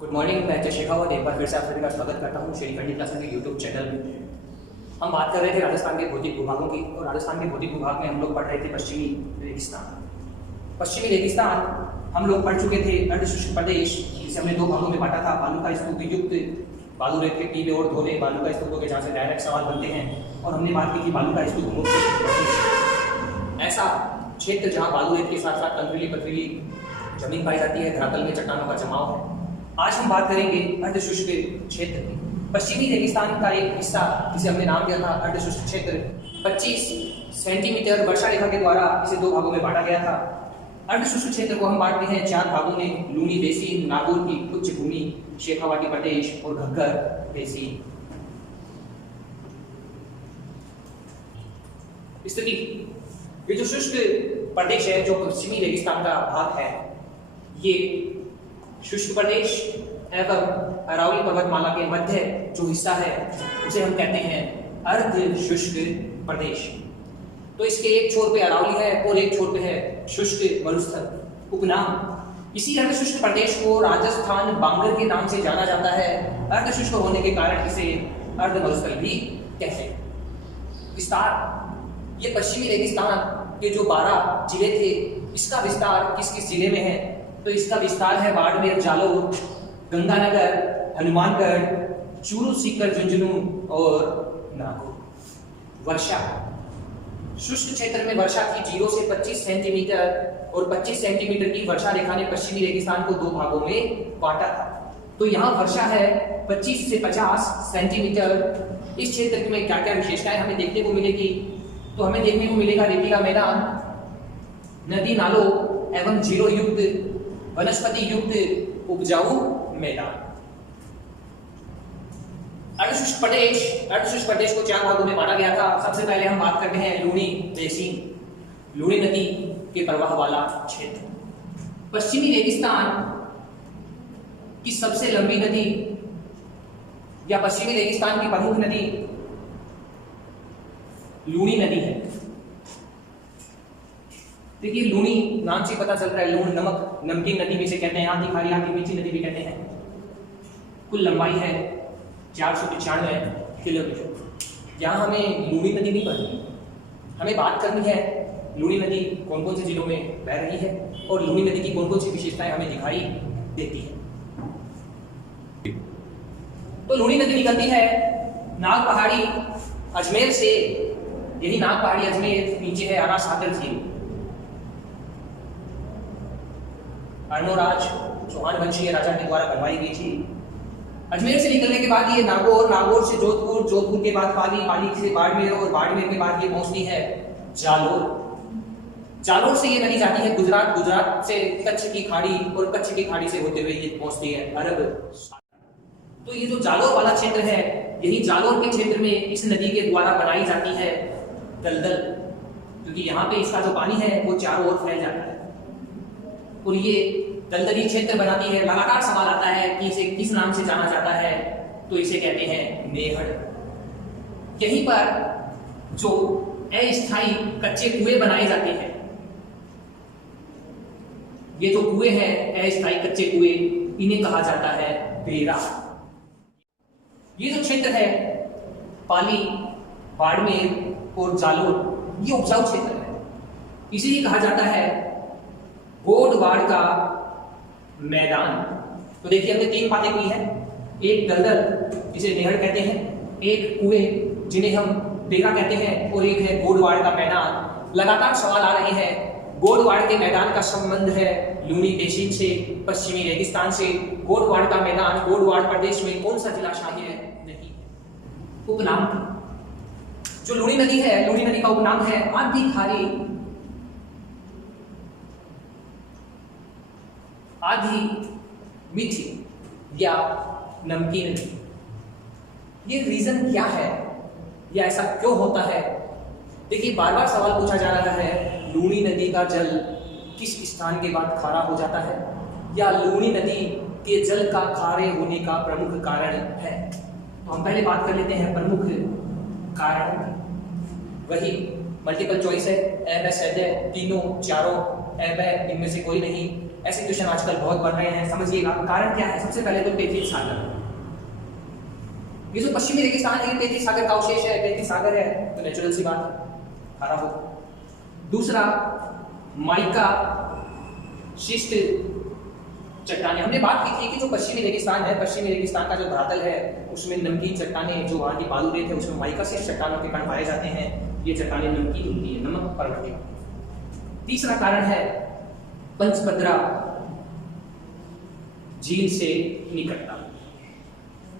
Good morning. मैं अजय शेखावत एक बार फिर से आप सभी का स्वागत करता हूँ श्रीखंडी क्लासेस के यूट्यूब चैनल में। हम बात कर रहे थे राजस्थान के भौतिक भूभागों की, और राजस्थान के भौतिक भूभाग में हम लोग पढ़ रहे थे पश्चिमी रेगिस्तान। पश्चिमी रेगिस्तान हम लोग पढ़ चुके थे अर्धशुष्क प्रदेश, जिसे हमने दो भागों में बांटा था। बालू का स्तूप युक्त बालू रेत के टीले और धोले बालू का स्तूपों के जहाँ से डायरेक्ट सवाल बनते हैं, और हमने बात की थी बालू का स्तूप मुक्त, ऐसा क्षेत्र जहाँ बालू रेत के साथ साथ कंकरीली पथरीली जमीन पाई जाती है, धरातल में चट्टानों का जमाव है। आज हम बात करेंगे अर्धशुष्क क्षेत्र की। पश्चिमी रेगिस्तान का एक हिस्सा जिसे हमने नाम दिया था अर्धशुष्क क्षेत्र, 25 सेंटीमीटर वर्षा रेखा के द्वारा इसे दो भागों में बांटा गया था। अर्धशुष्क क्षेत्र को हम बांटते हैं चार भागों में: लूनी बेसिन, नागौर की उच्च भूमि, शेखावाटी प्रदेश और घग्गर बेसिन। स्थिति: ये जो शुष्क प्रदेश है, जो पश्चिमी रेगिस्तान का भाग है, ये शुष्क प्रदेश एवं अरावली पर्वतमाला के मध्य जो हिस्सा है उसे हम कहते हैं अर्ध शुष्क प्रदेश। तो इसके एक छोर पे अरावली है और एक छोर पे है शुष्क मरुस्थल उपनाम। इसी अर्ध शुष्क प्रदेश को राजस्थान बांगर के नाम से जाना जाता है। अर्ध शुष्क होने के कारण इसे अर्ध मरुस्थल भी कहते हैं। विस्तार: ये पश्चिमी रेगिस्तान के जो 12 जिले थे, इसका विस्तार किस किस जिले में है? तो इसका विस्तार है बाड़मेर, जालोर, गंगानगर, हनुमानगढ़, चूरू, सीकर, झुंझुनू और नागौर। वर्षा: शुष्क क्षेत्र में वर्षा थी 0 से 25 सेंटीमीटर, और 25 सेंटीमीटर की वर्षा रेखा ने पश्चिमी रेगिस्तान को दो भागों में बांटा था। तो यहाँ वर्षा है 25 से 50 सेंटीमीटर। इस क्षेत्र में क्या क्या विशेषताएं हमें देखने को मिलेगी? तो हमें देखने को मिलेगा रेतीला मैदान, नदी नालों एवं जीरो युक्त वनस्पति युक्त उपजाऊ मैदान। अर्धशुष्क प्रदेश को चार भागों में बांटा गया था। सबसे पहले हम बात करते हैं लूनी बेसिन, लूनी नदी के प्रवाह वाला क्षेत्र। पश्चिमी रेगिस्तान की सबसे लंबी नदी या पश्चिमी रेगिस्तान की प्रमुख नदी लूनी नदी है। देखिए, लूनी नाम से पता चल रहा है, लूण नमक, नमकीन नदी भी से कहते हैं, आधी खारी आधी मीठी नदी भी कहते हैं। कुल लंबाई है 495 किलोमीटर। यहाँ हमें लूनी नदी नहीं पढ़नी, हमें बात करनी है लूनी नदी कौन कौन से जिलों में बह रही है और लूनी नदी की कौन कौन सी विशेषताएं हमें दिखाई देती है। तो लूनी नदी निकलती है नाग पहाड़ी अजमेर से। यही नाग पहाड़ी अजमेर, नीचे है आरा सागर झील। अर्णोराज चौहान वंशीय राजा के द्वारा बनवाई गई थी। अजमेर से निकलने के बाद ये नागौर, नागौर से जोधपुर, जोधपुर के बाद पाली, पाली से बाड़मेर, और बाड़मेर के बाद ये पहुंचती है जालोर। जालोर से ये नदी जाती है गुजरात, गुजरात से कच्छ की खाड़ी, और कच्छ की खाड़ी से होते हुए ये पहुंचती है अरब। तो ये जो जालोर वाला क्षेत्र है, यही जालोर के क्षेत्र में इस नदी के द्वारा बनाई जाती है दलदल, क्योंकि यहाँ पे इसका जो पानी है वो चारों ओर फैल जाता है और ये दलदली क्षेत्र बनाती है। लगातार सवाल आता है कि इसे किस नाम से जाना जाता है? तो इसे कहते हैं नेहड़। यहीं पर जो अस्थायी कच्चे कुएं बनाए जाते हैं, ये जो कुएं हैं अस्थायी कच्चे कुएं, इन्हें कहा जाता है बेरा। ये जो क्षेत्र है पाली, बाड़मेर और जालोर, ये उपजाऊ क्षेत्र है। इसीलिए कहा जाता है गोडवाड़ का मैदान। तो देखिए, हमने 3 बातें की हैं: एक दलदल जिसे नेहड़ कहते हैं, एक कुएं जिन्हें हम बेरा कहते हैं, और एक है गोडवाड़ का मैदान। लगातार सवाल आ रहे हैं। गोडवाड़ के मैदान का संबंध है लूनी बेसिन से, पश्चिमी रेगिस्तान से। गोडवाड़ का मैदान गोडवाड़ प्रदेश में कौन सा जिला शामिल है? नहीं। उपनाम: जो लूनी नदी है, लूनी नदी का उपनाम है आधी खारी आधी मीठी या नमकीन। ये रीजन क्या है या ऐसा क्यों होता है? देखिए, बार बार सवाल पूछा जा रहा है, लूनी नदी का जल किस स्थान के बाद खारा हो जाता है, या लूनी नदी के जल का खारे होने का प्रमुख कारण है? तो हम पहले बात कर लेते हैं प्रमुख कारण। वही मल्टीपल चॉइस है, तीनों चारों, इनमें से कोई नहीं। ऐसे क्वेश्चन आजकल बहुत बन रहे हैं, समझिएगा कारण क्या है। सबसे पहले तो तैतीस सागर, ये जो पश्चिमी रेगिस्तान है, तैतीस सागर का अवशेष है, तैतीस सागर है तो नेचुरल सी बात है खारा हो। दूसरा, माइका शिस्ट चट्टानें, हमने बात की थी कि जो पश्चिमी रेगिस्तान है, पश्चिमी रेगिस्तान का जो धरातल है उसमें नमकीन चट्टानें, जो वहाँ की बालू रेत है उसमें माइका शिस्ट चट्टानों के कण पाए जाते हैं। ये चट्टानें नमकीन होती है, नमक परवटी। तीसरा कारण है पंचपद्रा झील से निकटता।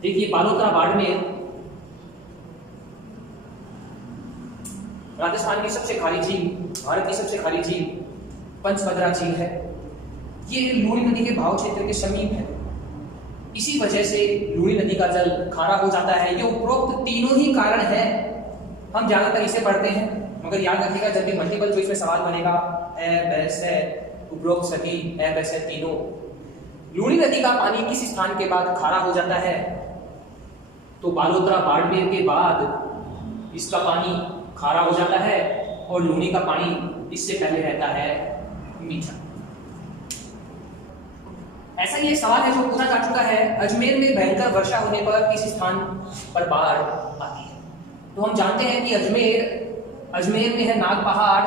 देखिए बालोतरा बाड़मेर राजस्थान की सबसे खारी झील, भारत की सबसे खारी झील पंचपद्रा झील है। ये लूणी नदी के भाव क्षेत्र के समीप है, इसी वजह से लूणी नदी का जल खारा हो जाता है। ये उपरोक्त तीनों ही कारण है, हम ज्यादातर इसे पढ़ते हैं, मगर याद रखिएगा जब भी मल्टीपल चॉइस में सवाल बनेगा ए ब से उपरोक्त सभी ए ब से तीनों, लूणी नदी का पानी किस स्थान के बाद खारा हो जाता है तो बालोतरा बाड़मेर के बाद इसका पानी खारा हो जाता है और लूणी का पानी इससे पहले रहता है मीठा। ऐसा ही एक सवाल है जो पूछा जा चुका है, अजमेर में भयंकर वर्षा होने पर किस स्थान पर बाढ़ आती है। तो हम जानते हैं कि अजमेर में है नाग पहाड़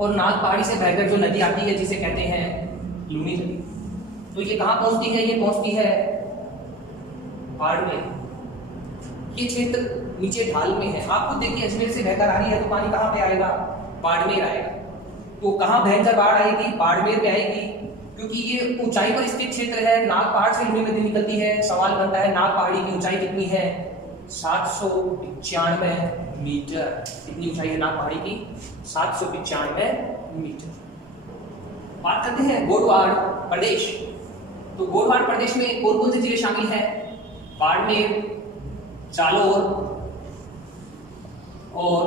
और नाग पहाड़ी से बहकर जो नदी आती है जिसे कहते हैं लूणी नदी। तो ये कहाँ पहुंचती है? ये पहुंचती है बाड़मेर। ये क्षेत्र नीचे ढाल में है, आप खुद देखिए अजमेर से बहकर आ रही है तो पानी कहाँ पे आएगा? बाड़मेर आएगा। तो कहाँ भयंकर बाढ़ आएगी? बाड़मेर में आएगी, क्योंकि ये ऊंचाई पर स्थित क्षेत्र है। नाग पहाड़ से लूणी नदी निकलती है। सवाल बनता है नाग पहाड़ी की ऊंचाई कितनी है? 795 मीटर। कितनी ऊंचाई है नाग पहाड़ी की? 795 मीटर। बात करते हैं गोडवाड़ प्रदेश। तो गोडवाड़ प्रदेश में कौन कौन से जिले शामिल हैं? बाड़मेर, जालोर और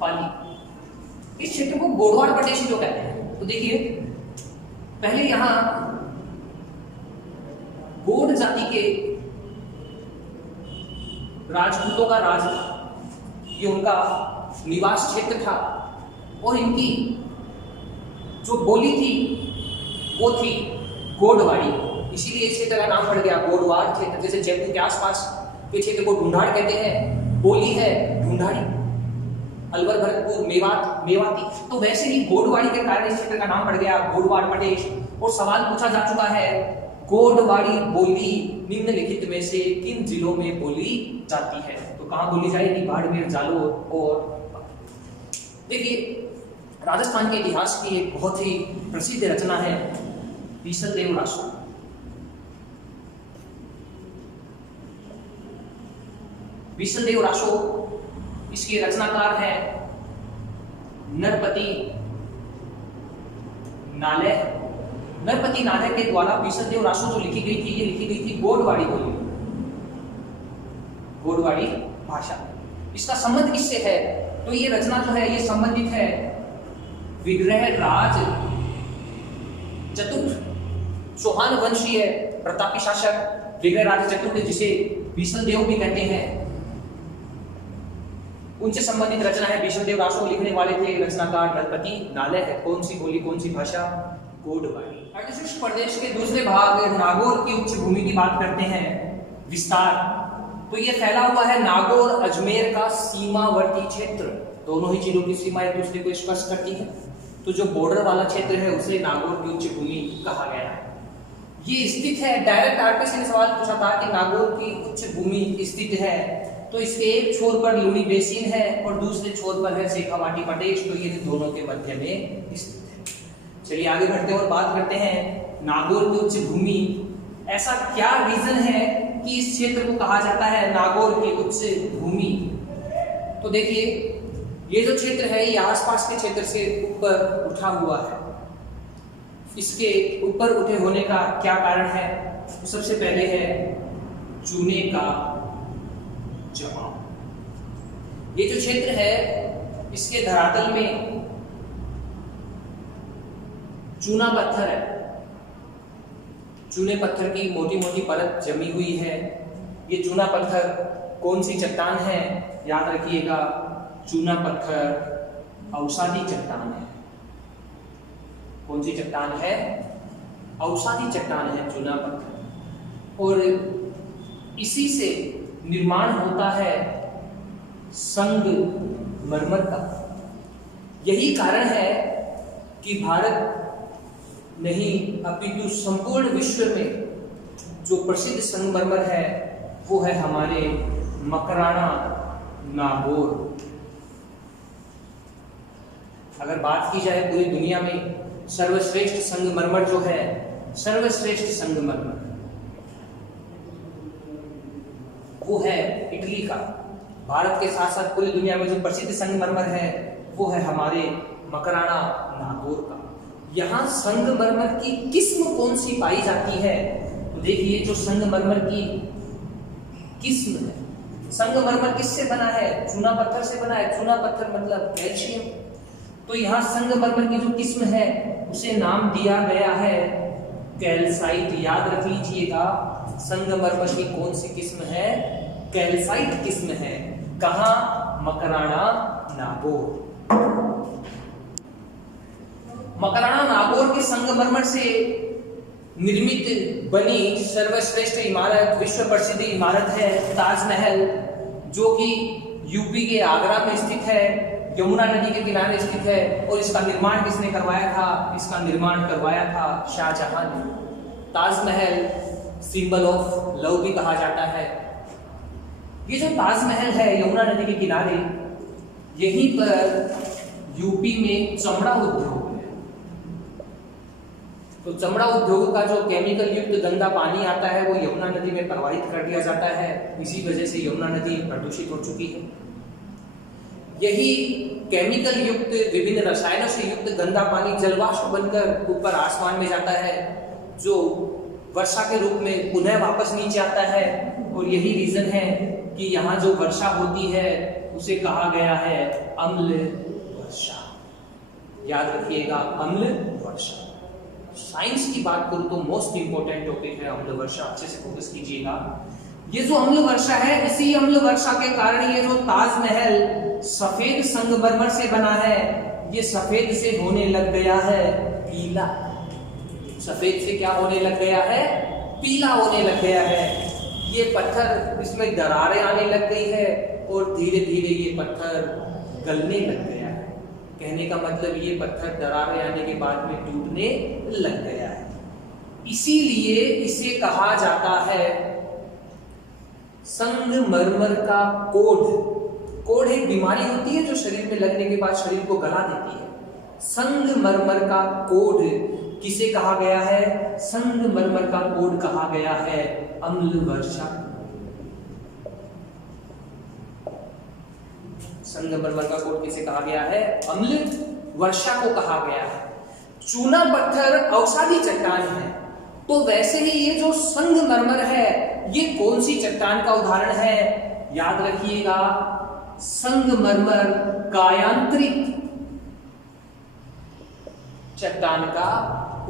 पाली। इस क्षेत्र को गोडवाड़ प्रदेश जो कहते हैं। तो देखिए पहले यहां गोड जाति के राजपूतों का राज था, ये उनका निवास क्षेत्र था और इनकी जो बोली थी वो थी गोडवाड़ी, इसीलिए इस क्षेत्र का नाम पड़ गया गोडवाड़ क्षेत्र। जैसे जयपुर के आसपास के क्षेत्र को ढूंढाड़ कहते हैं, बोली है ढूंढाड़ी। अलवर, भरतपुर, मेवात, मेवाती, तो वैसे ही गोडवाड़ी के कारण इस क्षेत्र का नाम पड़ गया गोडवाड़ प्रदेश। और सवाल पूछा जा चुका है गोडवाड़ी बोली निम्नलिखित में से किन जिलों में बोली जाती है? तो कहां बोली जाएगी? बाड़मेर, जालोर और देखिए राजस्थान के इतिहास की एक बहुत ही प्रसिद्ध रचना है बीसलदेव रासो। बीसलदेव रासो, इसके रचनाकार है नरपति नालय। नरपति नालय के द्वारा बीसलदेव रासो जो लिखी गई थी, ये लिखी गई थी गोडवाड़ी बोली, गोडवाड़ी भाषा। इसका संबंध किससे है? तो ये रचना जो है ये संबंधित है विग्रह राज चतुर्थ चौहान वंशीय प्रतापी शासक विग्रह राज चतुर्थ, जिसे बीसलदेव भी कहते हैं, उनसे संबंधित रचना है बीसलदेव रासो। लिखने वाले थे रचनाकार नरपति नालय है। कौन सी बोली, कौन सी भाषा? गोडवाड़ी। अर्धशुष्क प्रदेश के दूसरे भाग नागौर की उच्च भूमि की बात करते हैं, विस्तार। तो ये फैला हुआ है नागौर अजमेर का सीमावर्ती क्षेत्र। दोनों ही जिलों की सीमा एक दूसरे को स्पर्श करती है, तो जो बॉर्डर वाला क्षेत्र है उसे नागौर की उच्च भूमि कहा गया है। ये स्थित है, डायरेक्ट आरपीएससी ने सवाल पूछा था कि नागौर की उच्च भूमि स्थित है, तो इसके एक छोर पर लूणी बेसिन है और दूसरे छोर पर है शेखावाटी प्रदेश। तो ये दोनों के मध्य में स्थित है। चलिए आगे बढ़ते हैं और बात करते हैं नागौर की उच्च भूमि। ऐसा क्या रीजन है कि इस क्षेत्र को कहा जाता है नागौर की उच्च भूमि? तो देखिए ये जो क्षेत्र है ये आसपास के क्षेत्र से ऊपर उठा हुआ है। इसके ऊपर उठे होने का क्या कारण है? तो सबसे पहले है चूने का जमाव। ये जो क्षेत्र है इसके धरातल में चूना पत्थर है, चूने पत्थर की मोटी मोटी परत जमी हुई है। ये चूना पत्थर कौन सी चट्टान है? याद रखिएगा, चूना पत्थर अवसादी चट्टान है। कौन सी चट्टान है? अवसादी चट्टान है, चूना पत्थर। और इसी से निर्माण होता है संगमरमर का। यही कारण है कि भारत नहीं अपितु संपूर्ण विश्व में जो प्रसिद्ध संगमरमर है वो है हमारे मकराना नागौर। अगर बात की जाए पूरी दुनिया में सर्वश्रेष्ठ संगमरमर जो है, सर्वश्रेष्ठ संगमरमर वो है इटली का। भारत के साथ साथ पूरी दुनिया में जो प्रसिद्ध संगमरमर है वो है हमारे मकराना नागौर का। यहाँ संगमरमर की किस्म कौन सी पाई जाती है? तो देखिए, जो संगमरमर की किस्म है, संगमरमर किससे बना है? चूना पत्थर से बना है। चूना पत्थर मतलब कैल्शियम। तो यहाँ संगमरमर की जो किस्म है उसे नाम दिया गया है कैल्साइट। याद रख लीजिएगा, संगमरमर की कौन सी किस्म है? कैल्साइट किस्म है। कहाँ? मकराना नागौर। मकराना नागौर के संगमरमर से निर्मित बनी सर्वश्रेष्ठ इमारत, विश्व प्रसिद्ध इमारत है ताजमहल, जो कि यूपी के आगरा में स्थित है, यमुना नदी के किनारे स्थित है। और इसका निर्माण किसने करवाया था? इसका निर्माण करवाया था शाहजहां ने। ताजमहल सिंबल ऑफ लव भी कहा जाता है। ये जो ताजमहल है यमुना नदी के किनारे, यहीं पर यूपी में चमड़ा उद्योग है। तो चमड़ा उद्योग का जो केमिकल युक्त गंदा पानी आता है वो यमुना नदी में प्रवाहित कर दिया जाता है। इसी वजह से यमुना नदी प्रदूषित हो चुकी है। यही केमिकल युक्त, विभिन्न रसायनों से युक्त गंदा पानी जलवाष्प बनकर ऊपर आसमान में जाता है, जो वर्षा के रूप में पुनः वापस नीचे आता है। और यही रीजन है कि यहाँ जो वर्षा होती है उसे कहा गया है अम्ल वर्षा। याद रखिएगा, अम्ल वर्षा। साइंस की बात करूं तो मोस्ट इंपोर्टेंट टॉपिक है अम्ल वर्षा। अच्छे से फोकस कीजिएगा। ये जो अम्ल वर्षा है, इसी अम्ल वर्षा के कारण ये जो ताजमहल सफेद संगमरमर से बना है, ये सफेद से होने लग गया है पीला। सफेद से क्या होने लग गया है? पीला होने लग गया है। ये पत्थर, इसमें दरारें आने लग गई है और धीरे धीरे ये पत्थर गलने लग गया है। कहने का मतलब ये पत्थर दरारें आने के बाद में टूटने लग गया है। इसीलिए इसे कहा जाता है संगमरमर का कोढ़। कोढ़ एक बीमारी होती है जो शरीर में लगने के बाद शरीर को गला देती है। संगमरमर का कोढ़ किसे कहा गया है? संगमरमर का कोढ़ कहा गया है अम्ल वर्षा। संगमरमर का कोढ़ किसे कहा गया है? अम्ल वर्षा को कहा गया है। चूना पत्थर अवसादी चट्टान है, तो वैसे ही ये जो संगमरमर है ये कौन सी चट्टान का उदाहरण है? याद रखिएगा, संगमरमर कायांतरित चट्टान का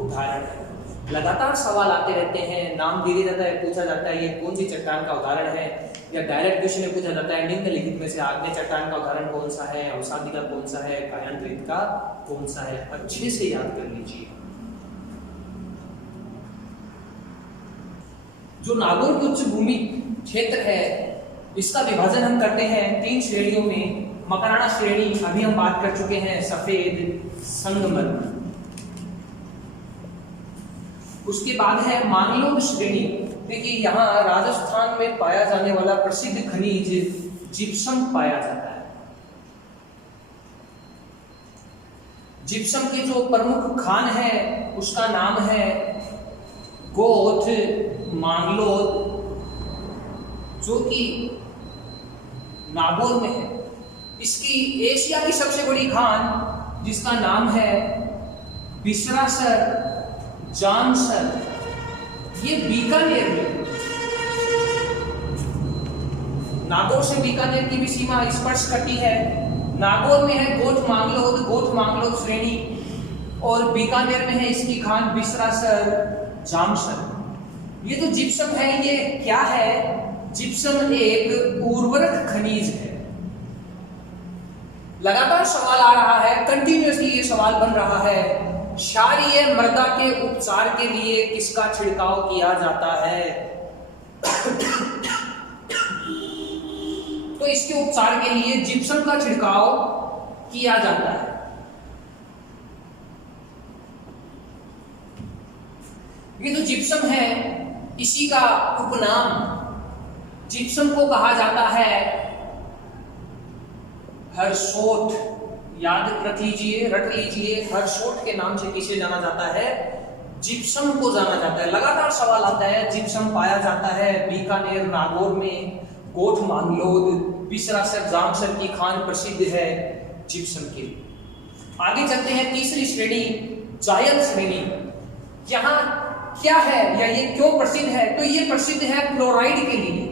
उदाहरण है। लगातार सवाल आते रहते हैं, नाम दिया जाता है, पूछा जाता है ये कौन सी चट्टान का उदाहरण है, या डायरेक्ट क्वेश्चन में पूछा जाता है निम्नलिखित में से आग्नेय चट्टान का उदाहरण कौन सा है, अवसादी का कौन सा है, कायांतरित का कौन सा है। अच्छे से याद कर लीजिए। जो नागौर की उच्च भूमि क्षेत्र है, इसका विभाजन हम करते हैं 3 श्रेणियों में। मकराना श्रेणी अभी हम बात कर चुके हैं, सफेद संगमरमर। उसके बाद है मांगलोद श्रेणी। देखिए, यहाँ राजस्थान में पाया जाने वाला प्रसिद्ध खनिज जिप्सम पाया जाता है। जिप्सम के जो प्रमुख खान है उसका नाम है गोथ मांगलोद, जो कि नागौर में है। इसकी एशिया की सबसे बड़ी खान, जिसका नाम है बिसरासर जामसर, ये बीकानेर में। नागौर से बीकानेर की भी सीमा स्पर्श करती है। नागौर में है गोथ मांगलोद श्रेणी, और बीकानेर में है इसकी खान बिसरासर जामसर। ये जो जिप्सम है ये क्या है? जिप्सम एक उर्वरक खनिज है। लगातार सवाल आ रहा है, कंटिन्यूअसली ये सवाल बन रहा है क्षारीय मृदा के उपचार के लिए किसका छिड़काव किया जाता है? तो इसके उपचार के लिए जिप्सम का छिड़काव किया जाता है। ये जो जिप्सम है, इसी का उपनाम जिप्सम को कहा जाता है हरसोट। याद रख लीजिए, रट लीजिए, हरसोट के नाम से किसे जाना जाता है? जिप्सम को जाना जाता है। लगातार सवाल आता है। जिप्सम पाया जाता है बीकानेर, नागौर में, कोट मांगलोद, बिसरासर, जामसर की खान प्रसिद्ध है जिप्सम के लिए। आगे चलते हैं तीसरी श्रेणी, जायद श्रेणी। यहां क्या है या ये क्यों प्रसिद्ध है? तो ये प्रसिद्ध है फ्लोराइड के लिए।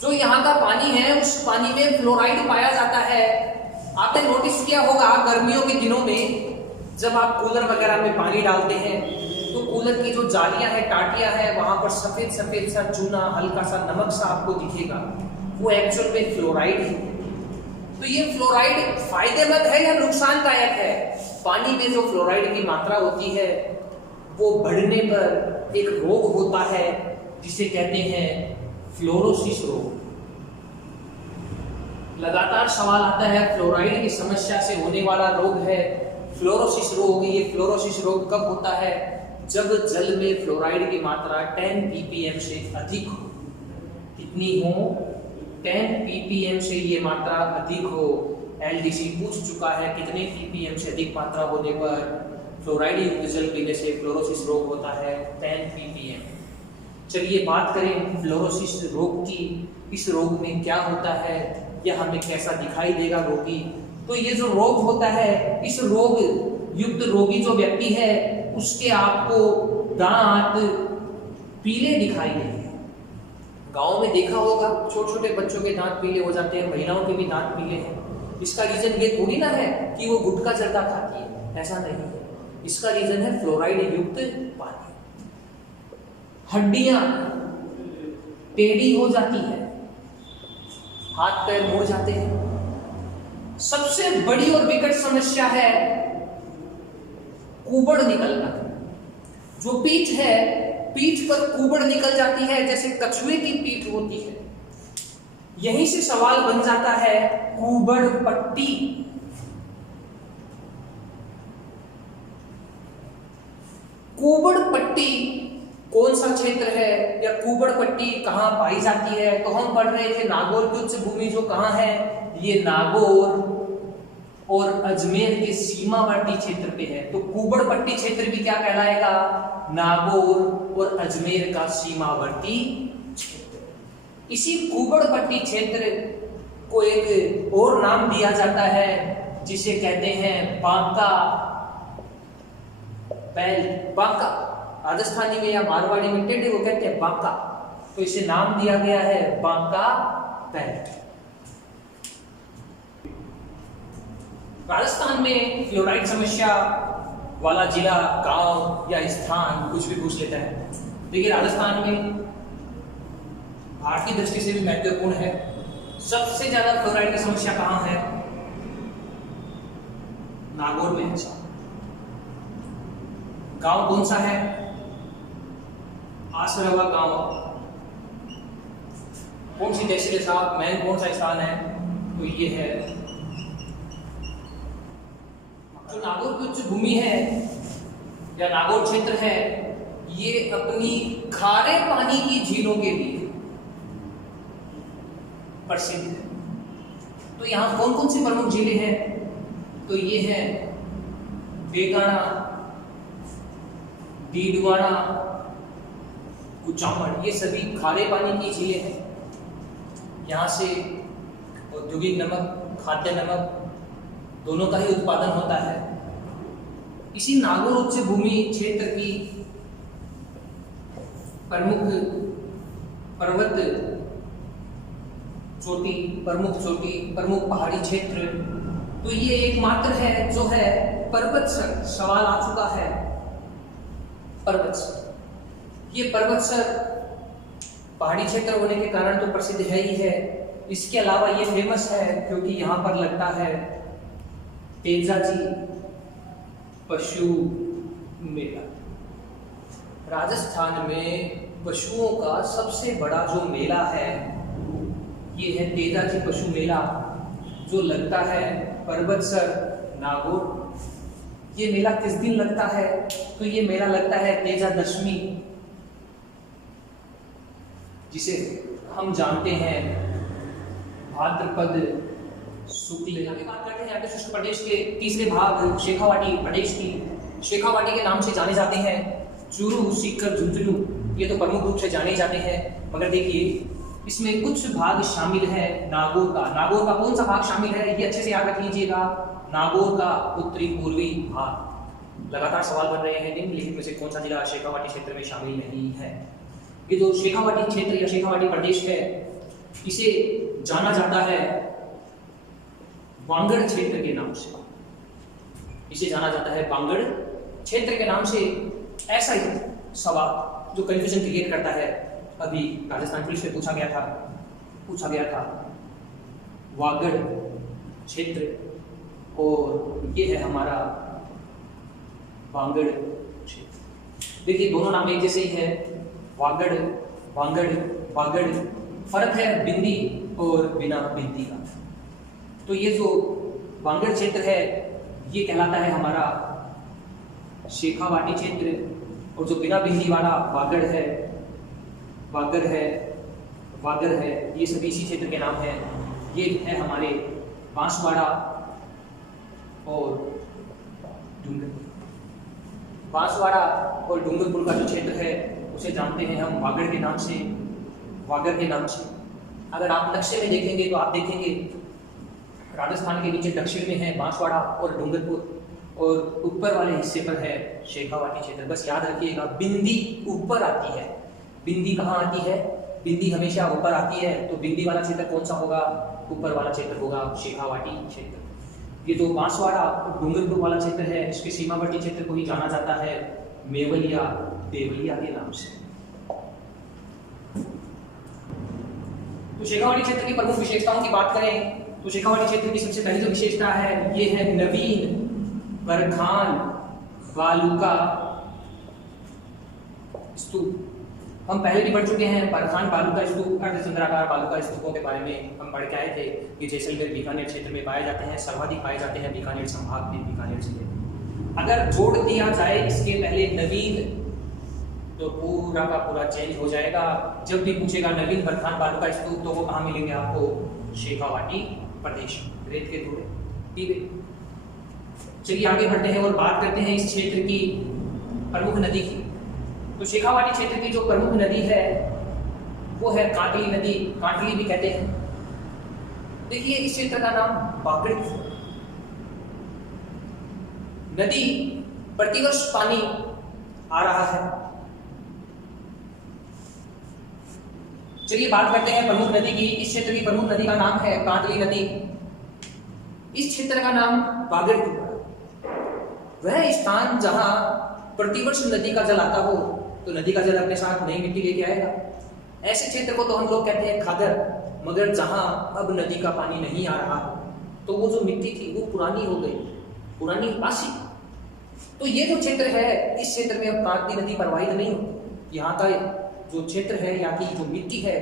जो यहाँ का पानी है, उस पानी में फ्लोराइड पाया जाता है। आपने नोटिस किया होगा गर्मियों के दिनों में जब आप कूलर वगैरह में पानी डालते हैं तो कूलर की जो जालियां हैं, टाटियां हैं, वहां पर सफेद सफेद सा चूना, हल्का सा नमक सा आपको दिखेगा। वो एक्चुअल में फ्लोराइड है। तो ये फ्लोराइड फायदेमंद है या नुकसानदायक है? पानी में जो फ्लोराइड की मात्रा होती है वो बढ़ने पर एक रोग होता है जिसे कहते हैं फ्लोरोसिस रोग। लगातार सवाल आता है, फ्लोराइड की समस्या से होने वाला रोग है फ्लोरोसिस रोग। ये फ्लोरोसिस रोग कब होता है? जब जल में फ्लोराइड की मात्रा 10 ppm से अधिक हो। कितनी हो? 10 ppm से ये मात्रा अधिक हो। LDC पूछ चुका है कितने ppm से अधिक मात्रा होने पर फ्लोराइड युक्त जल पीने से फ्लोरोसिस रोग होता है? 10 ppm। चलिए बात करें फ्लोरोसिस रोग की। इस रोग में क्या होता है या हमें कैसा दिखाई देगा रोगी? तो ये जो रोग होता है, इस रोग युक्त रोगी जो व्यक्ति है उसके आपको दांत पीले दिखाई देंगे। गांव में देखा होगा छोटे छोटे बच्चों के दांत पीले हो जाते हैं, महिलाओं के भी दांत पीले हैं। इसका रीजन ये थोड़ी ना है कि वो गुटखा जर्दा खाती है, ऐसा नहीं है। इसका रीजन है फ्लोराइड युक्त पानी। हड्डियां टेढ़ी हो जाती है, हाथ पैर मुड़ जाते हैं। सबसे बड़ी और विकट समस्या है कुबड़ निकलना। जो पीठ है, पीठ पर कुबड़ निकल जाती है जैसे कछुए की पीठ होती है। यहीं से सवाल बन जाता है कुबड़ पट्टी। कुबड़ पट्टी कौन सा क्षेत्र है या कुबड़ पट्टी कहां पाई जाती है? तो हम पढ़ रहे थे नागौर की उच्च भूमि जो कहां है, ये नागौर और अजमेर के सीमावर्ती क्षेत्र पे है। तो कुबड़ पट्टी क्षेत्र भी क्या कहलाएगा? नागौर और अजमेर का सीमावर्ती क्षेत्र। इसी कुबड़ पट्टी क्षेत्र को एक और नाम दिया जाता है जिसे कहते हैं बांका बेल्ट। बांका राजस्थानी में या मारवाड़ी में टेढ़े को कहते हैं बांका, तो इसे नाम दिया गया है बांका बेल्ट। राजस्थान में फ्लोराइड समस्या वाला जिला, गांव या स्थान कुछ भी पूछ लेता है। देखिए राजस्थान में भारत की दृष्टि से भी महत्वपूर्ण है। सबसे ज्यादा फ्लोराइड की समस्या कहां है? नागौर में है। गांव कौन सा है? आसरवा गांव। कौन सी तहसील साहब मैन कौन सा स्थान है? तो ये है जो नागौर की उच्च भूमि है या नागौर क्षेत्र है, ये अपनी खारे पानी की झीलों के लिए प्रसिद्ध है। तो यहाँ कौन कौन सी प्रमुख झीलें हैं? तो ये है बेगाना, डीडवाना, कुचामन। ये सभी खारे पानी की झीलें हैं। यहाँ से औद्योगिक नमक, खाद्य नमक दोनों का ही उत्पादन होता है। इसी नागौर उच्च भूमि क्षेत्र की प्रमुख पर्वत चोटी, प्रमुख पहाड़ी क्षेत्र, तो ये एकमात्र है जो है पर्वत सर। सवाल आ चुका है पर्वत सर। ये पर्वत सर पहाड़ी क्षेत्र होने के कारण तो प्रसिद्ध है ही है। इसके अलावा ये फेमस है क्योंकि यहाँ पर लगता है तेजाजी पशु मेला। राजस्थान में पशुओं का सबसे बड़ा जो मेला है ये है तेजाजी पशु मेला, जो लगता है पर्वतसर नागौर। ये मेला किस दिन लगता है? तो ये मेला लगता है तेजा दशमी, जिसे हम जानते हैं भाद्रपद शुक्ल। बात करते हैं आगे शुष्क प्रदेश के तीसरे भाग शेखावाटी प्रदेश की। शेखावाटी के नाम से जाने जाते हैं चूरू, सीकर, झुंझुनू, ये तो प्रमुख रूप से जाने जाते हैं। मगर देखिए इसमें कुछ भाग शामिल है नागौर का। नागौर का कौन सा भाग शामिल है ये अच्छे से याद रख लीजिएगा। नागौर का उत्तरी पूर्वी भाग। लगातार सवाल बन रहे हैं निम्नलिखित में से कौन सा जिला शेखावाटी क्षेत्र में शामिल नहीं है। ये जो शेखावाटी क्षेत्र या शेखावाटी प्रदेश है इसे जाना जाता है वांगड़ क्षेत्र के नाम से। इसे जाना जाता है वांगड़ क्षेत्र के नाम से। ऐसा ही सवाल जो कंफ्यूजन क्रिएट करता है, अभी राजस्थान पुलिस में पूछा गया था वागड़ क्षेत्र, और ये है हमारा वांगड़ क्षेत्र। देखिए दोनों नाम एक जैसे ही है, वागड़, वांगड़, वागड़। फर्क है बिंदी और बिना बिंदी का। तो ये जो वांगड़ क्षेत्र है ये कहलाता है हमारा शेखावाटी क्षेत्र, और जो बिना बिंदी वाला वागड़ है, वागड़ है, ये सभी इसी क्षेत्र के नाम है। ये है हमारे बांसवाड़ा और डूंगरपुर। बांसवाड़ा और डूंगरपुर का जो क्षेत्र है उसे जानते हैं हम वागड़ के नाम से, वागड़ के नाम से। अगर आप नक्शे में देखेंगे तो आप देखेंगे राजस्थान के नीचे दक्षिण में है बांसवाड़ा और डूंगरपुर, और ऊपर वाले हिस्से पर है शेखावाटी क्षेत्र। बस याद रखिएगा बिंदी ऊपर आती है। बिंदी कहाँ आती है? बिंदी हमेशा ऊपर आती है। तो बिंदी वाला क्षेत्र कौन सा होगा? ऊपर वाला क्षेत्र होगा शेखावाटी क्षेत्र। ये जो बांसवाड़ा और डूंगरपुर वाला क्षेत्र है इसके सीमावर्ती क्षेत्र को ही जाना जाता है मेवलिया, देवलिया के नाम से। तो शेखावाटी क्षेत्र की प्रमुख विशेषताओं की बात करें तो शेखावाटी क्षेत्र की सबसे पहली जो विशेषता है ये है नवीन बरखान बालूका स्तूप। हम पहले भी पढ़ चुके हैं बरखान बालूका स्तूप, अर्धचंद्राकार बालूका स्तूपों के बारे में हम पढ़ के आए थे। ये जैसलमेर बीकानेर क्षेत्र में पाए जाते हैं, सर्वाधिक पाए जाते हैं बीकानेर संभाग में, बीकानेर जिले। अगर जोड़ दिया जाए इसके पहले नवीन तो पूरा का पूरा चेंज हो जाएगा। जब भी पूछेगा नवीन बरखान बालूका स्तूप तो वो कहाँ मिलेंगे आपको? शेखावाटी प्रदेश, रेत के धुएं टीबे। चलिए आगे बढ़ते हैं और बात करते हैं इस क्षेत्र की प्रमुख नदी की। तो शेखावाटी क्षेत्र की जो प्रमुख नदी है वो है काटली नदी, काटली भी कहते हैं। देखिए इस क्षेत्र का नाम वागड़। नदी प्रतिवर्ष पानी आ रहा है। चलिए बात करते हैं प्रमुख नदी की। इस क्षेत्र की प्रमुख नदी का नाम है काटली नदी। इस क्षेत्र का नाम वागड़ क्यों पड़ा? वह स्थान जहां प्रतिवर्ष नदी का जल आता हो तो नदी का जल अपने साथ नई मिट्टी लेके आएगा। ऐसे क्षेत्र को तो हम लोग कहते हैं खादर। मगर जहां अब नदी का पानी नहीं आ रहा तो वो जो मिट्टी थी वो पुरानी हो गई, पुरानी बासी। तो ये जो क्षेत्र है इस क्षेत्र में अब काटली नदी प्रवाहित नहीं होती। यहाँ का जो क्षेत्र है यहाँ की जो मिट्टी है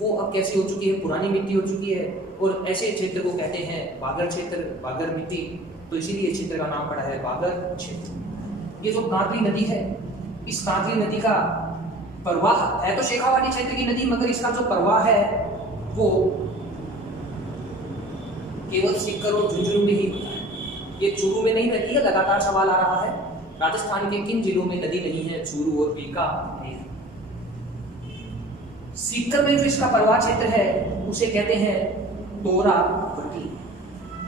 वो अब कैसी हो चुकी है? पुरानी मिट्टी हो चुकी है। और ऐसे क्षेत्र को कहते हैं वागड़ क्षेत्र, वागड़ मिट्टी। तो इसीलिए क्षेत्र का नाम पड़ा है वागड़ क्षेत्र। ये जो काटली नदी है इस काटली नदी का प्रवाह है तो शेखावाटी क्षेत्र की नदी, मगर इसका जो प्रवाह है वो केवल सीकर और झुंझुनू में ही होता है। ये चूरू में नहीं रहती है। लगातार सवाल आ रहा है राजस्थान के किन जिलों में नदी नहीं है? चूरू और बीकानेर। सीकर में जो इसका प्रवाह क्षेत्र है उसे कहते हैं तोरावटी।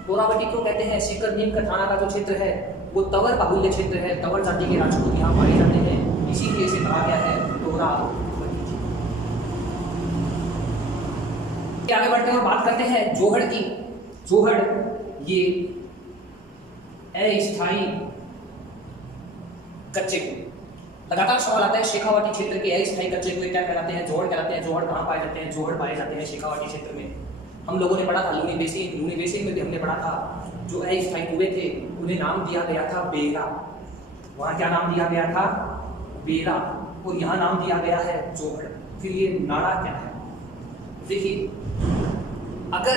तोरावटी क्यों कहते हैं? सीकर नीम का थाना का जो क्षेत्र है वो तवर बाहुल्य क्षेत्र है। तवर जाति के राजपूत यहाँ पाए जाते हैं, इसीलिए इसे कहा गया है तोरावटी। आगे बढ़ते हैं और बात करते हैं जोहड़ की। जोहड़ ये अस्थायी कच्चे कुएं। लगातार सवाल आता है शेखावाटी क्षेत्र के अस्थायी कच्चे कुएं क्या कहलाते हैं? जोहड़ कहलाते हैं। जोहड़ कहाँ पाए जाते हैं? जोहड़ पाए जाते हैं शेखावाटी क्षेत्र में। हम लोगों ने पढ़ा था लूनी बेसिन में भी हमने पढ़ा था जो अस्थायी कुएं थे उन्हें नाम दिया गया था बेरा। वहां क्या नाम दिया गया था? बेरा। और यहाँ नाम दिया गया है जोहड़। फिर ये नाड़ा क्या है? देखिए, अगर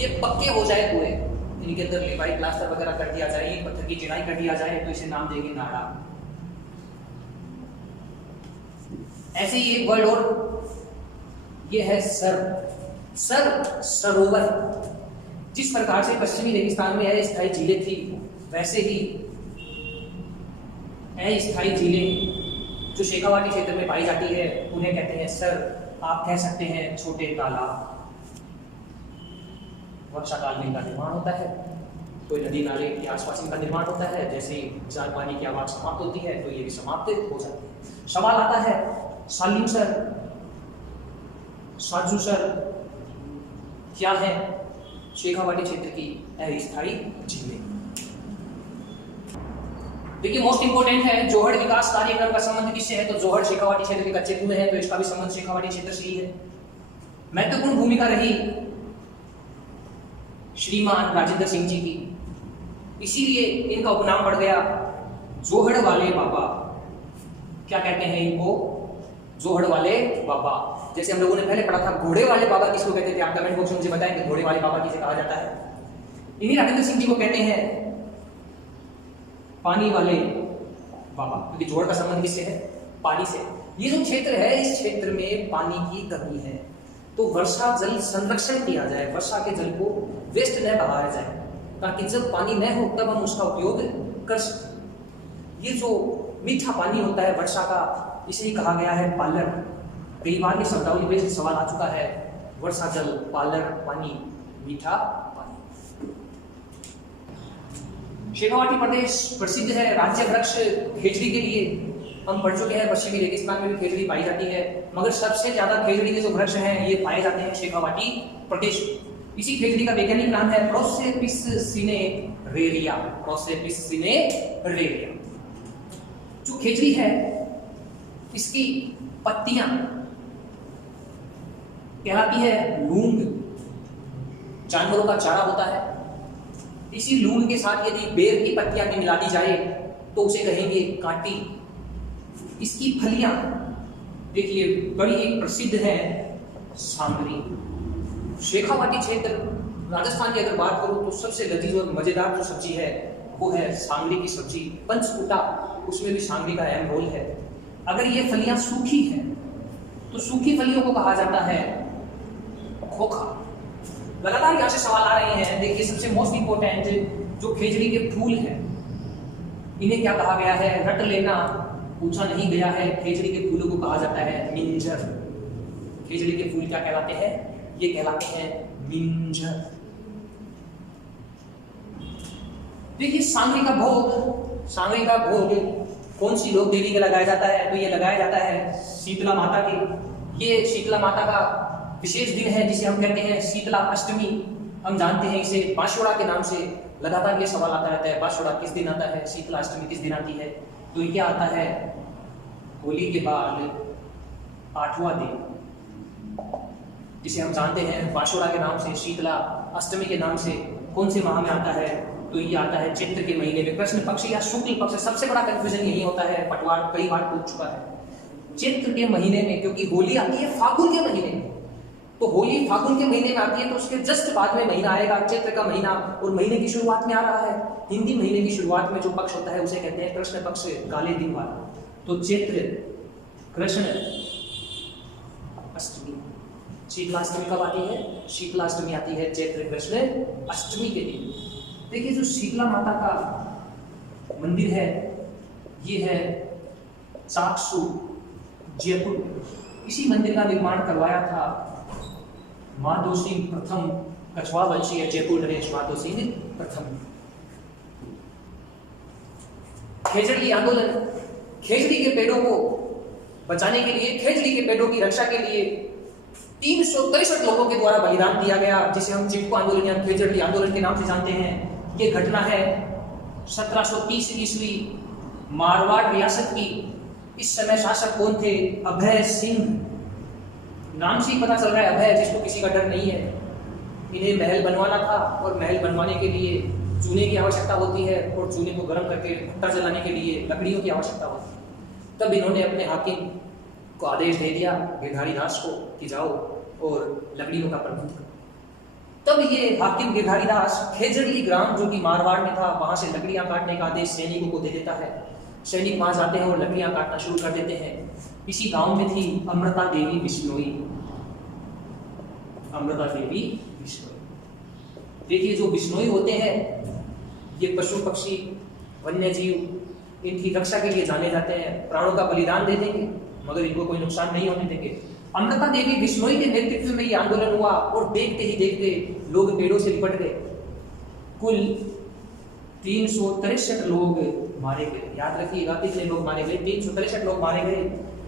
ये पक्के हो जाए कुएं, इनके अंदर लेवाई प्लास्टर वगैरह कर दिया जाए, ये पत्थर की चिनाई कर दिया जाए, तो इसे नाम देंगे नाड़ा। ऐसे ही एक वर्ड और, ये है सरोवर। जिस प्रकार से पश्चिमी रेगिस्तान में अस्थायी झीलें थी, वैसे ही अस्थायी झीलें जो शेखावाटी क्षेत्र में पाई जाती है उन्हें कहते हैं सर। आप कह सकते हैं छोटे तालाब। वर्षा काल में इनका निर्माण होता है, कोई नदी नाले के आसपास इनका निर्माण होता है। जैसे ही जार पानी की आवाज समाप्त होती है तो ये भी समाप्त हो जाती है। सवाल आता है सालिम सर, साजू सर, क्या है शेखावाटी क्षेत्र की अस्थायी झीलें? देखिए, मोस्ट इंपोर्टेंट है जोहड़ विकास कार्यक्रम का संबंध किससे है? तो जोहड़ शेखावाटी क्षेत्र के कच्चे कुएं हैं, तो इसका भी संबंध शेखावाटी क्षेत्र से ही है। महत्वपूर्ण भूमिका रही श्रीमान राजेंद्र सिंह जी की, इसीलिए इनका उपनाम पड़ गया जोहड़ वाले बाबा। क्या कहते हैं इनको? जोहड़ वाले बाबा। जैसे हम लोगों ने पहले पढ़ा था घोड़े वाले बाबा किसको कहते थे? आप कमेंट बॉक्स में मुझे बताएं कि घोड़े वाले बाबा किसे कहा जाता है। इन्हीं राजेंद्र सिंह जी को कहते हैं पानी वाले बाबा, क्योंकि जोहड़ का संबंध किससे है? पानी से। ये जो क्षेत्र है, इस क्षेत्र में पानी की कमी है, तो वर्षा जल संरक्षण किया जाए, वर्षा के जल को वेस्ट न बहाया जाए, ताकि जब पानी न हो तब हम उसका उपयोग कर सकें। ये जो मीठा पानी होता है वर्षा का, इसे ही कहा गया है पालर। कई बार ये शब्दावली में सवाल आ चुका है, वर्षा जल, पालर, पानी, मीठा पानी। शेखावाटी प्रदेश प्रसिद्ध है राज्य वृक्ष खेजड़ी के लिए। हम पढ़ चुके हैं पश्चिमी रेगिस्तान में भी खेजड़ी पाई जाती है, मगर सबसे ज्यादा खेजड़ी के जो वृक्ष हैं ये पाए जाते हैं शेखावाटी प्रदेश। इसी खेजड़ी का वैज्ञानिक नाम है प्रोसेपिस सिनेरेरिया। प्रोसेपिस सिनेरेरिया। जो खेजड़ी है इसकी पत्तियां कहलाती है लूंग। जानवरों का चारा होता है, इसी लूंग के साथ यदि बेर की पत्तियां भी मिला दी जाए तो उसे कहेंगे काटी। इसकी फलियां देखिए बड़ी एक प्रसिद्ध है सांगरी। शेखावाटी क्षेत्र राजस्थान की अगर बात करूं तो सबसे लजीज और मजेदार जो सब्जी है वो है सांगरी की सब्जी। पंचकुटा, उसमें भी सांगरी का अहम रोल है। अगर ये फलियां सूखी हैं तो सूखी फलियों को कहा जाता है खोखा। लगातार यहां से सवाल आ रहे हैं। देखिए, सबसे मोस्ट इंपोर्टेंट जो खेजड़ी के फूल हैं इन्हें क्या कहा गया है? रट लेना, पूछा नहीं गया है। खेजड़ी के फूलों को कहा जाता है मिंजर। खेजड़ी के फूल क्या कहलाते हैं? ये कहलाते हैं मिंजर। देखिए, सांगरी का भोग कौन सी लोक देवी का लगाया जाता है? तो ये लगाया जाता है शीतला माता के। ये शीतला माता का विशेष दिन है जिसे हम कहते हैं शीतला अष्टमी। हम जानते हैं इसे बांसुड़ा के नाम से। लगातार ये सवाल आता रहता है बांसुड़ा किस दिन आता है, शीतला अष्टमी किस दिन आती है? तो ये क्या आता है? होली के बाद 8वां दिन, जिसे हम जानते हैं बांसुड़ा के नाम से, शीतला अष्टमी के नाम से। कौन से माह में आता है? तो ये आता है चैत्र के महीने में। कृष्ण पक्ष या शुक्ल पक्ष। सबसे बड़ा कंफ्यूजन यही होता है, पटवार कई बार पूछ चुका है। चैत्र के महीने में, क्योंकि होली आती है फागुन के महीने में, तो होली फागुन के महीने में आती है, तो उसके जस्ट बाद में महीना आएगा चैत्र का महीना, और महीने की शुरुआत में आ रहा है। हिंदी महीने की शुरुआत में जो पक्ष होता है उसे कहते हैं कृष्ण पक्ष, काले दिन वाला। तो चैत्र कृष्ण अष्टमी। शीतलाष्टमी कब आती है? शीतलाष्टमी आती है चैत्र कृष्ण अष्टमी के दिन। देखिए, जो शीतला माता का मंदिर है ये है चाकसू, जयपुर। इसी मंदिर का निर्माण करवाया था माधो सिंह प्रथम, कछवा वंशीय जयपुर नरेश माधो सिंह प्रथम। खेजड़ी आंदोलन। खेजड़ी के पेड़ों को बचाने के लिए, खेजड़ी के पेड़ों की रक्षा के लिए 363 लोगों के द्वारा बलिदान दिया गया, जिसे हम चिपको आंदोलन या खेजड़ी आंदोलन के नाम से जानते हैं। ये घटना है 1730 ईस्वी मारवाड़ रियासत की। इस समय शासक कौन थे? अभय सिंह। नाम से ही पता चल रहा है अभय, जिसको किसी का डर नहीं है। इन्हें महल बनवाना था और महल बनवाने के लिए चूने की आवश्यकता होती है और चूने को गर्म करके भट्टा जलाने के लिए लकड़ियों की आवश्यकता होती है। तब इन्होंने अपने हाकिम को आदेश दे दिया गिरधारी दास को कि जाओ और लकड़ियों का प्रबंध करो। तब ये हाकिम गिरधारी दास खेजड़ी ग्राम जो कि मारवाड़ में था वहां से लकड़ियां काटने का आदेश सैनिकों को दे देता है। सैनिक वहां जाते हैं और लकड़ियां काटना शुरू कर देते हैं। इसी गांव में थी अमृता देवी बिश्नोई। अमृता देवी बिश्नोई, देखिए जो बिश्नोई होते हैं ये पशु पक्षी वन्य जीव इनकी रक्षा के लिए जाने जाते हैं, प्राणों का बलिदान दे देंगे मगर इनको कोई नुकसान नहीं होने देंगे। अमृता देवी बिश्नोई के नेतृत्व में ये आंदोलन हुआ और देखते ही देखते लोग पेड़ों से लिपट गए। कुल 363 लोग मारे गए। याद रखिएगा कितने लोग मारे गए, 363 लोग मारे गए,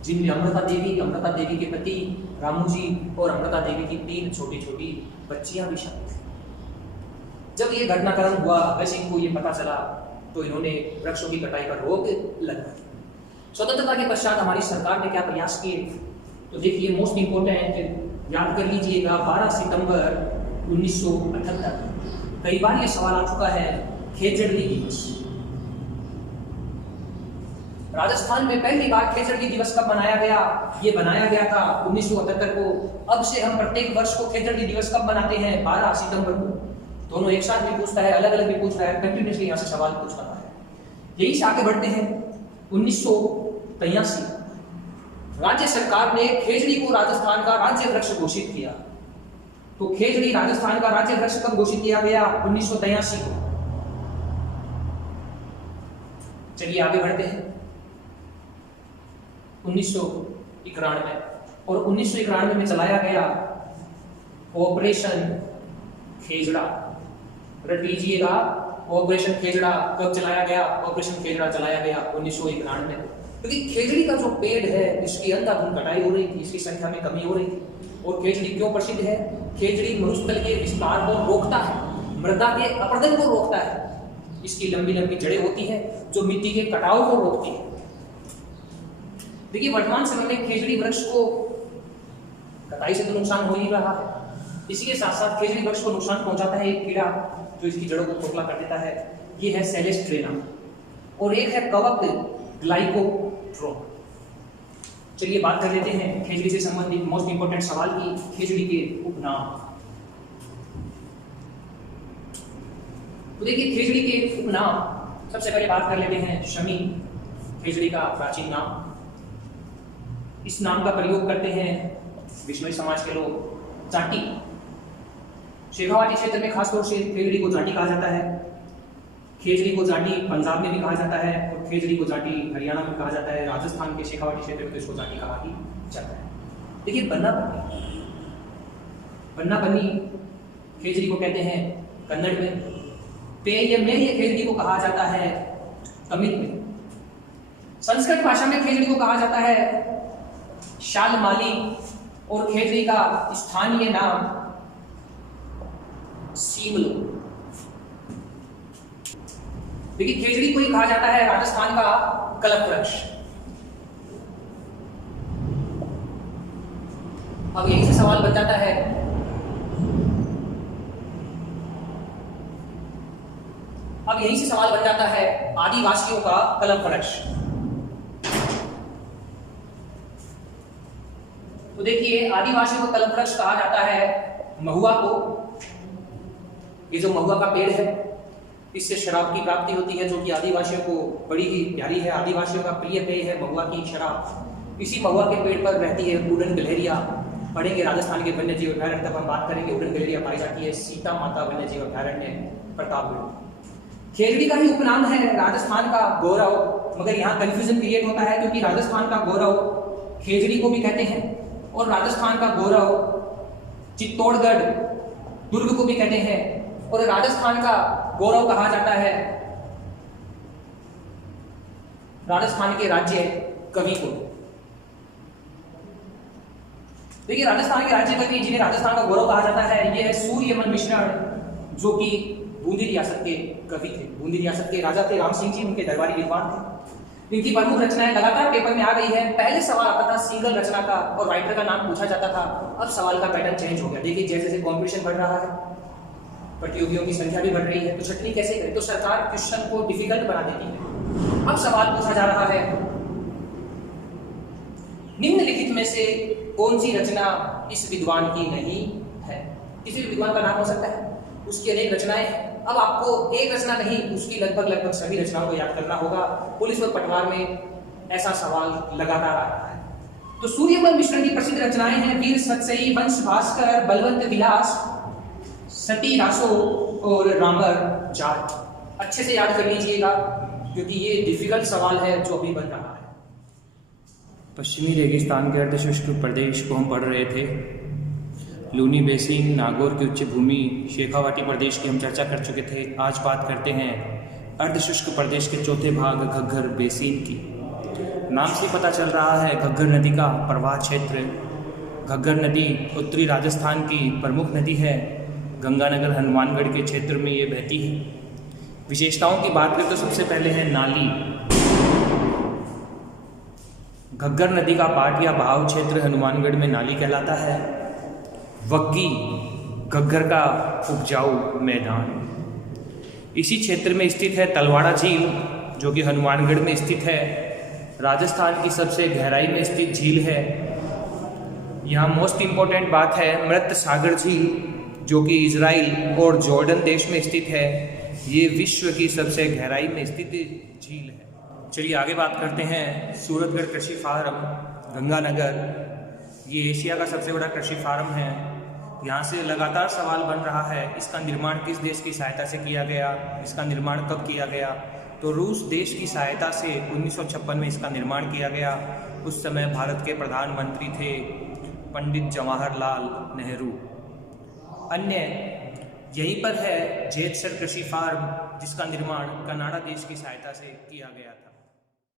जिनमें अमृता देवी के पति रामू जी और अमृता देवी की 3 छोटी छोटी बच्चियां भी शामिल थी। जब ये घटनाक्रम हुआ भगत सिंह को ये पता चला तो इन्होंने वृक्षों की कटाई पर रोक लगा दी। स्वतंत्रता के पश्चात हमारी सरकार ने क्या प्रयास किए तो देखिए मोस्ट इंपोर्टेंट याद कर लीजिएगा 12 सितंबर 1978। कई बार ये सवाल आ चुका है खेजड़ी दिवस। राजस्थान में पहली बार खेजड़ी दिवस कब मनाया गया? ये बनाया गया था 1978 को। अब से हम प्रत्येक वर्ष को खेजड़ी दिवस कब मनाते हैं? 12 सितंबर को। दोनों एक साथ भी पूछता है, अलग अलग भी पूछ रहा है, कंटिन्यूसली यहाँ से सवाल पूछ रहा है। यही से आगे बढ़ते हैं 1983 राज्य सरकार ने खेजड़ी को राजस्थान का राज्य वृक्ष घोषित किया। तो खेजड़ी राजस्थान का राज्य वृक्ष कब घोषित किया गया? 1983 को। चलिए आगे बढ़ते हैं 1991 और 1991 में चलाया गया ऑपरेशन खेजड़ा। रट लीजिएगा ऑपरेशन खेजड़ा कब चलाया गया? ऑपरेशन खेजड़ा चलाया गया 1991 में। क्योंकि खेजड़ी का जो पेड़ है इसकी अंधाधुंध कटाई हो रही थी, इसकी संख्या में कमी हो रही थी। और खेजड़ी क्यों प्रसिद्ध है? खेजड़ी मरुस्थल के विस्तार को रोकता है, मृदा के अपरदन को रोकता है। इसकी लंबी लंबी जड़ें होती है जो मिट्टी के कटाव को रोकती है। देखिए वर्तमान समय में खेजड़ी वृक्ष को कटाई से तो नुकसान हो ही रहा है, इसी के साथ साथ खेजड़ी वृक्ष को नुकसान पहुंचाता है एक कीड़ा जो इसकी जड़ों को खोखला कर देता है। ये है सेलेस्ट्रेना और एक है कवक ग्लाइकोट्रोन। चलिए बात कर लेते हैं खेजड़ी से संबंधित मोस्ट इंपोर्टेंट सवाल की, खेजड़ी के उपनाम। तो देखिए खेजड़ी के उपनाम सबसे पहले बात कर लेते हैं शमी, खेजड़ी का प्राचीन नाम। इस नाम का प्रयोग करते हैं बिश्नोई समाज के लोग। जाटी, शेखावाटी क्षेत्र में खासतौर से खेजड़ी को जाटी कहा जाता है। खेजड़ी को जाटी पंजाब में भी कहा जाता है और खेजड़ी को जाटी हरियाणा में कहा जाता है। राजस्थान के शेखावाटी क्षेत्र में तो इसको जाटी कहा ही जाता है। देखिए बन्ना बन्नी, बन्ना बन्नी खेजड़ी को कहते हैं कन्नड़ में। पेय में ये खेजड़ी को कहा जाता है तमिल में। संस्कृत भाषा में खेजड़ी को कहा जाता है शालमाली और खेजड़ी का स्थानीय नाम सीमलो। देखिए खेजड़ी को ही कहा जाता है राजस्थान का कल्प वृक्ष। अब यही से सवाल बन जाता है आदिवासियों का कल्प वृक्ष। तो देखिए आदिवासियों का कल्प वृक्ष कहा जाता है महुआ को। ये जो महुआ का पेड़ है इससे शराब की प्राप्ति होती है जो कि आदिवासियों को बड़ी ही प्यारी है। आदिवासियों का प्रिय पेय है महुआ की शराब। इसी महुआ के पेड़ पर रहती है उड़न गिलहरियां। पढ़ेंगे राजस्थान के वन्य जीव अभ्यारण्य तब हम बात करेंगे। उड़न गिलहरियां पाई जाती है सीता माता वन्य जीव अभ्यारण्य प्रतापगढ़। खेजड़ी का ही उपनाम है राजस्थान का गौरव, मगर यहाँ कंफ्यूजन क्रिएट होता है क्योंकि राजस्थान का गौरव खेजड़ी को भी कहते हैं और राजस्थान का गौरव चित्तौड़गढ़ दुर्ग को भी कहते हैं और राजस्थान का गौरव कहा जाता है राजस्थान के राज्य कवि को। देखिए राजस्थान के राज्य कवि जिन्हें राजस्थान का गौरव कहा जाता है ये है सूर्यमन मिश्रण जो कि बूंदी रियासत के कवि थे। बूंदी रियासत के राजा थे राम सिंह जी, उनके दरबारी विद्वान थे। इनकी प्रमुख रचनाएं लगातार पेपर में आ गई है। पहले सवाल आता था सिंगल रचना का और राइटर का नाम पूछा जाता था, अब सवाल का पैटर्न चेंज हो गया। देखिए जैसे जैसे कॉम्पिटिशन बढ़ रहा है, प्रतियोगियों की संख्या भी बढ़ रही है, तो छटनी कैसे करें, तो सरकार क्वेश्चन को डिफिकल्ट बना देती है। अब सवाल पूछा जा रहा है निम्नलिखित में से कौन सी रचना इस विद्वान की नहीं है। किसी भी विद्वान का नाम हो सकता है, उसकी अनेक रचनाएं हैं। अब आपको एक रचना नहीं, उसकी लगभग सभी रचनाओं को याद करना होगा। पुलिस और पटवार में ऐसा सवाल लगातार आ रहा है। तो सूर्यमल मिश्रण की प्रसिद्ध रचनाएं हैं वीर सतसई, वंश भास्कर, बलवंत विलास, सती रासो और रामर जाट। अच्छे से याद कर लीजिएगा क्योंकि ये डिफिकल्ट सवाल है जो अभी बन रहा है। पश्चिमी रेगिस्तान के अर्धशुष्क प्रदेश को हम पढ़ रहे थे। लूनी बेसिन, नागौर की उच्च भूमि, शेखावाटी प्रदेश की हम चर्चा कर चुके थे। आज बात करते हैं अर्धशुष्क प्रदेश के चौथे भाग घग्गर बेसिन की। नाम से पता चल रहा है घग्गर नदी का प्रवाह क्षेत्र। घग्गर नदी उत्तरी राजस्थान की प्रमुख नदी है। गंगानगर हनुमानगढ़ के क्षेत्र में ये बहती है। विशेषताओं की बात करें तो सबसे पहले है नाली। घग्गर नदी का पाट या बहाव क्षेत्र हनुमानगढ़ में नाली कहलाता है। वक्की घग्गर का उपजाऊ मैदान। इसी क्षेत्र में स्थित है तलवाड़ा झील जो कि हनुमानगढ़ में स्थित है। राजस्थान की सबसे गहराई में स्थित झील है। यहाँ मोस्ट इम्पोर्टेंट बात है मृत सागर झील जो कि इजराइल और जॉर्डन देश में स्थित है। ये विश्व की सबसे गहराई में स्थित झील है। चलिए आगे बात करते हैं सूरतगढ़ कृषि फार्म गंगानगर। ये एशिया का सबसे बड़ा कृषि फार्म है। यहाँ से लगातार सवाल बन रहा है इसका निर्माण किस देश की सहायता से किया गया, इसका निर्माण कब किया गया। तो रूस देश की सहायता से 1956 में इसका निर्माण किया गया। उस समय भारत के प्रधानमंत्री थे पंडित जवाहरलाल नेहरू। अन्य यहीं पर है जेतसर कृषि फार्म जिसका निर्माण कनाडा देश की सहायता से किया गया था।